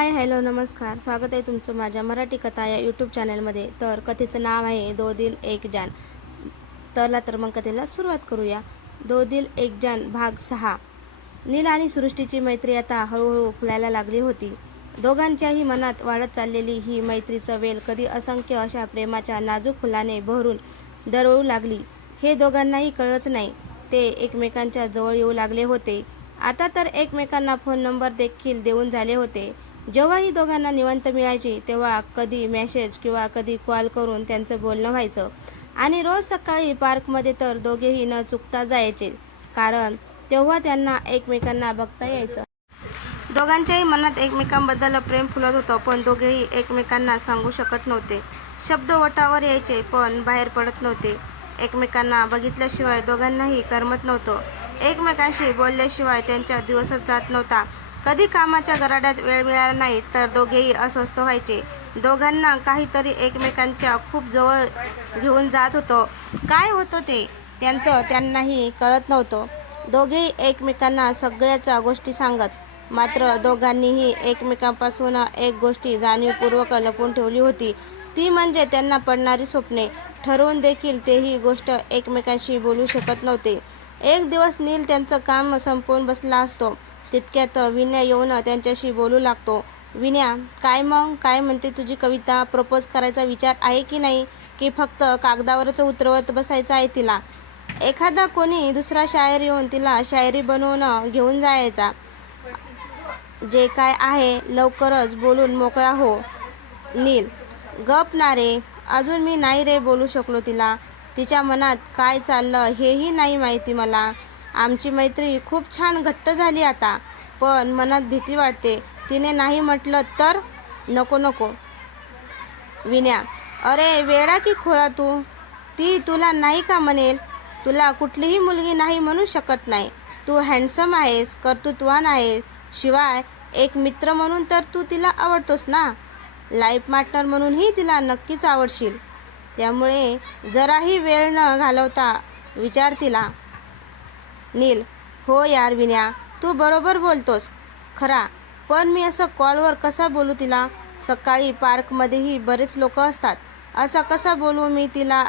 Hi hello नमस्कार. स्वागत आहे तुमचं माझ्या मराठी कथा या यूट्यूब चॅनलमध्ये तर कथेचं नाव आहे दो दिल एक जान. तरला तर मग कथेला सुरुवात करूया. दो दिल एक जान भाग सहा. नील आणि सृष्टीची मैत्री आता हळूहळू फुलायला लागली होती. दोघांच्याही मनात वाढत चाललेली ही मैत्रीचं वेल कधी असंख्य अशा प्रेमाच्या नाजूक फुलाने बहरून दरवळू लागली. हे दोघांनाही कळलंच नाही. ते एकमेकांच्या जवळ येऊ लागले होते. आता तर एकमेकांना फोन नंबर देखील देऊन झाले होते. जेव्हाही दोघांना निवंत मिळायची तेव्हा कधी मेसेज किंवा कधी कॉल करून त्यांचं बोलणं व्हायचं. आणि रोज सकाळी पार्कमध्ये तर दोघेही न चुकता जायचे कारण तेव्हा त्यांना एकमेकांना बघता यायचं. दोघांच्याही मनात एकमेकांबद्दल प्रेम फुलत होतं पण दोघेही एकमेकांना सांगू शकत नव्हते. शब्द ओठावर यायचे पण बाहेर पडत नव्हते. एकमेकांना बघितल्याशिवाय दोघांनाही करमत नव्हतं. एकमेकांशी बोलल्याशिवाय त्यांच्या दिवसच जात नव्हता. कधी कामाच्या गराड्यात वेळ मिळाला नाही तर दोघेही अस्वस्थ व्हायचे. दोघांना काहीतरी एकमेकांच्या खूप जवळ घेऊन जात होतं. काय होतं ते? त्यांचं त्यांनाही कळत नव्हतं. दोघेही एकमेकांना सगळ्याच्या गोष्टी सांगत. मात्र दोघांनीही एकमेकांपासून एक गोष्टी जाणीवपूर्वक लपून ठेवली होती. ती म्हणजे त्यांना पडणारी स्वप्ने. ठरवून देखील ते ही गोष्ट एकमेकांशी बोलू शकत नव्हते. एक दिवस नील त्यांचं काम संपवून बसला असतो. तितक्यात विनय येऊन त्यांच्याशी बोलू लागतो. विनया काय मग? काय म्हणते तुझी कविता? प्रपोज करायचा विचार आहे की नाही? की फक्त कागदावरच उतरवत बसायचं आहे तिला? एखादा कोणी दुसरा शायर येऊन तिला शायरी बनवून घेऊन जायचा. जे काय आहे लवकरच बोलून मोकळा हो. नील गप ना रे. अजून मी नाही रे बोलू शकलो तिला. तिच्या मनात काय चाललं हेही नाही माहिती मला. आमची मैत्री खूप छान घट्ट झाली आता पण मनात भीती वाटते. तिने नाही म्हटलं तर? नको नको. विन्या अरे वेडा की खोळा तू? ती तुला नाही का म्हणेल? तुला कुठलीही मुलगी नाही म्हणू शकत नाही. तू हँडसम आहेस कर्तृत्वान आहेस. शिवाय एक मित्र म्हणून तर तू तिला आवडतोस ना? लाईफ पार्टनर म्हणूनही तिला नक्कीच आवडशील. त्यामुळे जराही वेळ न घालवता विचार तिला. नील हो यार विन्या तू बरोबर बोलतोस. खरा पण मी असं कॉलवर कसा बोलू तिला? सकाळी पार्कमध्येही बरेच लोक असतात. असं कसा बोलू मी तिला?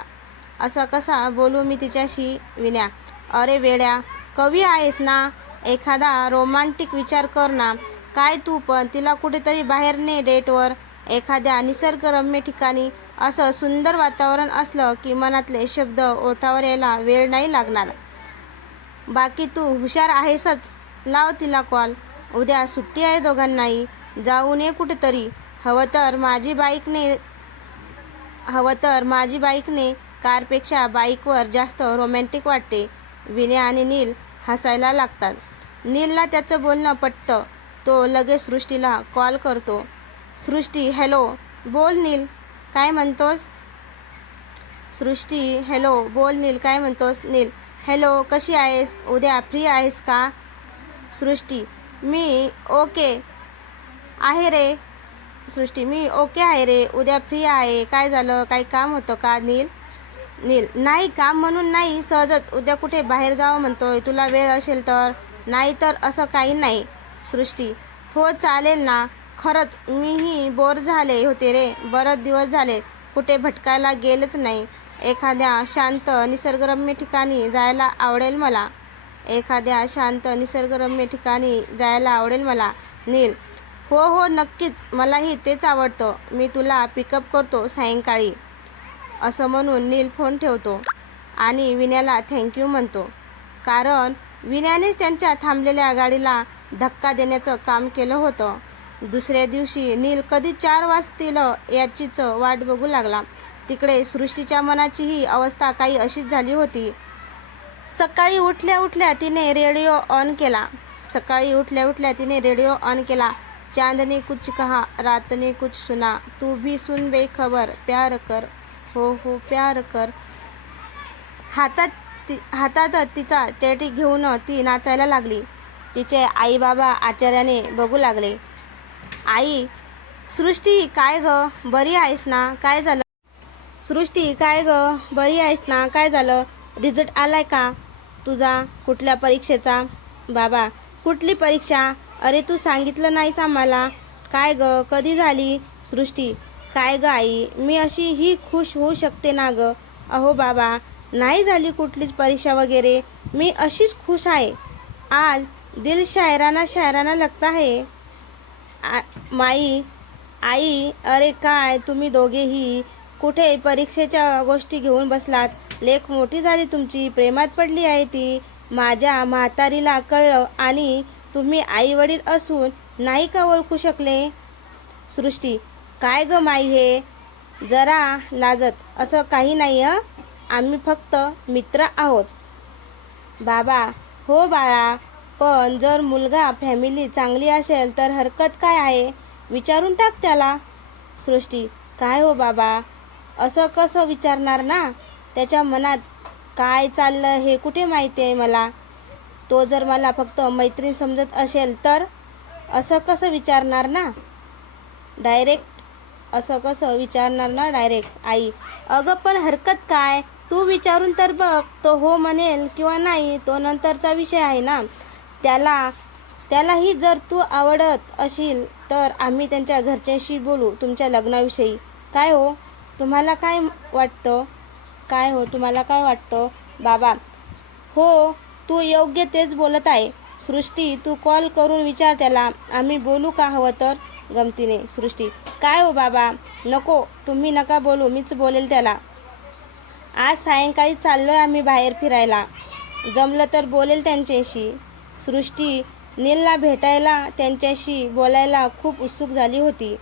असं कसा बोलू मी तिच्याशी विन्या? अरे वेड्या कवी आहेस ना? एखादा रोमांटिक विचार कर ना. काय तू पण तिला कुठेतरी बाहेर ने डेटवर. एखाद्या निसर्गरम्य ठिकाणी असं सुंदर वातावरण असलं की मनातले शब्द ओठावर यायला वेळ नाही लागणार. बाकी तू हुशार आहेसच. लाव तिला कॉल उद्या सुट्टी आहे दोघांनाही. जाऊ नये कुठेतरी. हवं तर माझी बाईकने हवं तर माझी बाईकने कारपेक्षा बाईकवर जास्त रोमॅन्टिक वाटते. विनय आणि नील हसायला लागतात. नीलला त्याचं बोलणं पटतं. तो लगेच सृष्टीला कॉल करतो. सृष्टी हॅलो बोल नील. काय म्हणतोस? सृष्टी हॅलो बोल नील. काय म्हणतोस नील? हॅलो कशी आहेस? उद्या फ्री आहेस का? सृष्टी मी ओके आहे रे. सृष्टी मी ओके आहे रे. उद्या फ्री आहे. काय झालं? काही काम होतं का नील? नील नाही काम म्हणून नाही सहजच. उद्या कुठे? बाहेर जावं म्हणतोय. तुला वेळ असेल तर? नाही तर असं काही नाही. सृष्टी हो चालेल ना. खरंच मीही बोर झाले होते रे. बरंच दिवस झाले. कुठे भटकायला गेलंच नाही. एखाद्या शांत निसर्गरम्य ठिकाणी जायला आवडेल मला. एखाद्या शांत निसर्गरम्य ठिकाणी जायला आवडेल मला. नील हो हो नक्कीच. मलाही तेच आवडतं. मी तुला पिकअप करतो सायंकाळी. असं म्हणून नील फोन ठेवतो आणि विण्याला थँक्यू म्हणतो. कारण विण्यानेच त्यांच्या थांबलेल्या गाडीला धक्का देण्याचं काम केलं होतं. दुसऱ्या दिवशी नील कधी चार वाजतील याचीच वाट बघू लागला. तिकडे सृष्टीच्या मनाचीही अवस्था काही अशीच झाली होती. सकाळी उठल्या उठल्या तिने रेडिओ ऑन केला. सकाळी उठल्या उठल्या तिने रेडिओ ऑन केला. चांदनी कुछ कहा रात ने कुछ सुना. तू भी सुन बे खबर प्यार कर. हो हो प्यार कर. हातात ती हातात तिचा टेटी घेऊन ती नाचायला लागली. तिचे आई बाबा आचार्याने बघू लागले. आई सृष्टी काय ग? बरी आहेस ना? काय झालं? सृष्टी काय ग? बरी आहेस ना? काय झालं? रिझल्ट आलाय का? तुझा? कुठल्या परीक्षेचा? बाबा कुठली परीक्षा? अरे तू सांगितलं नाहीस आम्हाला. काय ग? कधी झाली? सृष्टी काय ग आई? मी अशी ही खुश होऊ शकते ना ग? अहो बाबा नाही झाली कुठलीच परीक्षा वगैरे. मी अशीच खुश आहे. आज दिल शायराना शायराना लगता है. आ- माई आई अरे काय? तुम्ही दोघेही कुठे परीक्षेच्या गोष्टी घेऊन बसलात? लेख मोठी झाली तुमची प्रेमात पडली आहे ती. माझ्या म्हातारीला कळलं आणि तुम्ही आई वडील असून नाही का ओळखू शकले? सृष्टी काय ग माई हे? जरा लाजत असं काही नाही हं? आम्ही फक्त मित्र आहोत. बाबा हो बाळा पण जर मुलगा फॅमिली चांगली असेल तर हरकत काय आहे? विचारून टाक त्याला. सृष्टी काय हो बाबा? असं कसं विचारणार ना? त्याच्या मनात काय चाललं हे कुठे माहिती आहे मला? तो जर मला फक्त मैत्रीण समजत असेल तर असं कसं विचारणार ना? डायरेक्ट असं कसं विचारणार ना डायरेक्ट आई अगं पण हरकत काय? तू विचारून तर बघ तो हो म्हणेल किंवा नाही तो नंतरचा विषय आहे ना? त्याला त्यालाही जर तू आवडत असेल तर आम्ही त्यांच्या घरच्यांशी बोलू तुमच्या लग्नाविषयी. काय हो? तुम्हाला काय वाटतं? काय हो? तुम्हाला काय वाटतं? बाबा हो तू योग्य तेच बोलत आहे. सृष्टी तू कॉल करून विचार त्याला. आम्ही बोलू का हवं तर? गमतीने. सृष्टी काय हो बाबा? नको तुम्ही नका बोलू. मीच बोलेल त्याला. आज सायंकाळी चाललो आहे आम्ही बाहेर फिरायला. जमलं तर बोलेल त्यांच्याशी. सृष्टी नीलला भेटायला त्यांच्याशी बोलायला खूप उत्सुक झाली होती.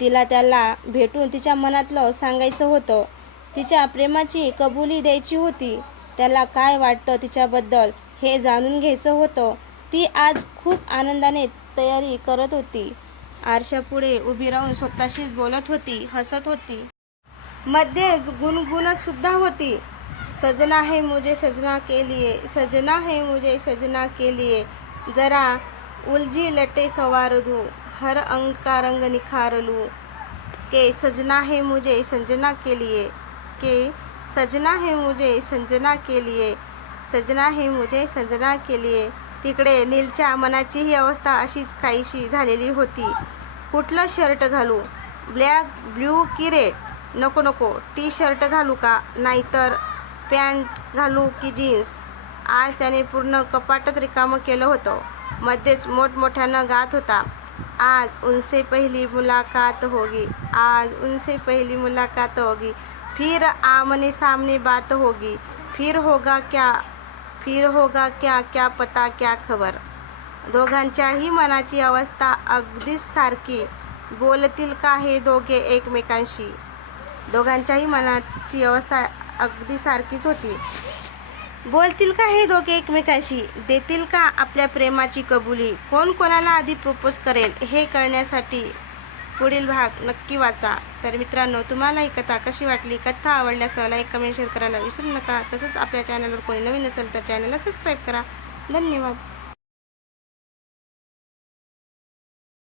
तिला त्याला भेटून तिच्या मनातलं सांगायचं होतं. तिच्या प्रेमाची कबुली द्यायची होती. त्याला काय वाटतं तिच्याबद्दल हे जाणून घ्यायचं होतं. ती आज खूप आनंदाने तयारी करत होती. आरशापुढे उभी राहून स्वतःशीच बोलत होती हसत होती. मध्ये गुणगुणत सुद्धा होती. सजना है मुझे सजना के लिए सजना है मुझे सजना के लिए. जरा उलझी लटे सवार धू. हर अंग का रंग निखार लूँ के सजना है मुझे संजना के लिए के सजना है मुझे संजना के लिए सजना है मुझे संजना के लिए। तिकडे नीलच्या मनाची ही अवस्था अशीच काहीशी झालेली होती. कुठलं शर्ट घालू? ब्लॅक ब्ल्यू की रेड नको नको. टी शर्ट घालू का? नाहीतर पॅन्ट घालू की जीन्स? आज त्याने पूर्ण कपाटच रिकामं केलं होतं. मध्येच मोठमोठ्यानं गात होता. आज उनसे पहली मुलाकात होगी। आज उनसे पहली मुलाकात होगी। फिर आमने सामने बात होगी। फिर होगा क्या? फिर होगा क्या? क्या पता? क्या खबर? दोघांच्याही मनाची अवस्था अगदीच सारखी बोलतील का हे दोघे एकमेकांशी? दोघांच्याही मनाची अवस्था अगदी सारखीच होती. बोलतील का हे दोघे एकमेकांशी? देतील का आपल्या प्रेमाची कबुली? कोण कोणाला आधी प्रपोज करेल हे कळण्यासाठी पुढील भाग नक्की वाचा. तर मित्रांनो तुम्हाला ही कथा कशी वाटली? कथा आवडल्यास लाईक कमेंट शेअर करायला विसरू नका. तसंच आपल्या चॅनलवर कोणी नवीन असेल तर चॅनलला सबस्क्राईब करा. धन्यवाद.